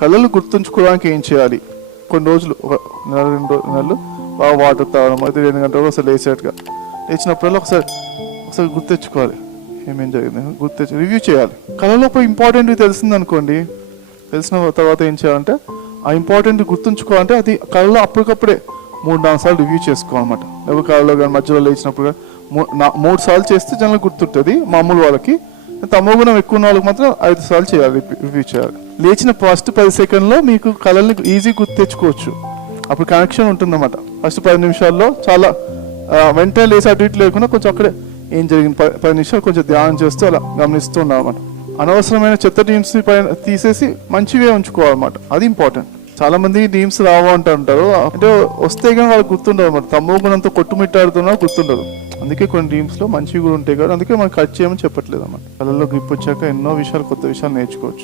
కళలు గుర్తుంచుకోవడానికి ఏం చేయాలి? కొన్ని రోజులు ఒక నెల రెండు నెలలు బాగా వాటర్ తాగడం అయితే రెండు గంటలు ఒకసారి లేచేట్టుగా. లేచినప్పుడల్లా ఒకసారి ఒకసారి గుర్తెచ్చుకోవాలి ఏమేం జరిగింది? గుర్తెచ్చు రివ్యూ చేయాలి. కళలో ఇంపార్టెంట్ తెలిసింది అనుకోండి. తెలిసిన తర్వాత ఏం చేయాలంటే ఆ ఇంపార్టెంట్ గుర్తుంచుకోవాలంటే అది కళలో అప్పటికప్పుడే మూడు నాలుగు సార్లు రివ్యూ చేసుకోవాలన్నమాట. ఎవరి కళలో కానీ మధ్యలో లేచినప్పుడు కానీ మూడు సార్లు చేస్తే జనరల్ గుర్తుంటుంది. మామూలు వాళ్ళకి తమో గుణం ఎక్కువ ఉన్న వాళ్ళకి మాత్రం ఐదు సార్లు చేయాలి రివ్యూ చేయాలి. లేచిన ఫస్ట్ పది సెకండ్లో మీకు కళల్ని ఈజీ గుర్తు తెచ్చుకోవచ్చు. అప్పుడు కనెక్షన్ ఉంటుందన్నమాట. ఫస్ట్ పది నిమిషాల్లో చాలా వెంటనే లేచి అటు ఇటు లేకుండా కొంచెం అక్కడే ఏం జరిగింది? పది నిమిషాలు కొంచెం ధ్యానం చేస్తూ అలా గమనిస్తూ ఉన్నామన్నమాట అనవసరమైన చెత్త టీమ్స్ పైన తీసేసి మంచివే ఉంచుకోవాలన్నమాట. అది ఇంపార్టెంట్ చాలా మంది టీమ్స్ రావు అంటారు అంటే వస్తే కానీ వాళ్ళకి గుర్తుండదు అనమాట తమ్మో గుణంతో కొట్టుమిట్టాడుతున్నా గుర్తుండదు. అందుకే కొన్ని డ్రీమ్స్లో లో మంచివి కూడా ఉంటాయి కదా. అందుకే మనం కట్ చేయమని చెప్పట్లేదు అన్నమాట. కళల్లో గ్రిప్ వచ్చాక ఎన్నో విషయాలు కొత్త విషయాలు నేర్చుకోవచ్చు.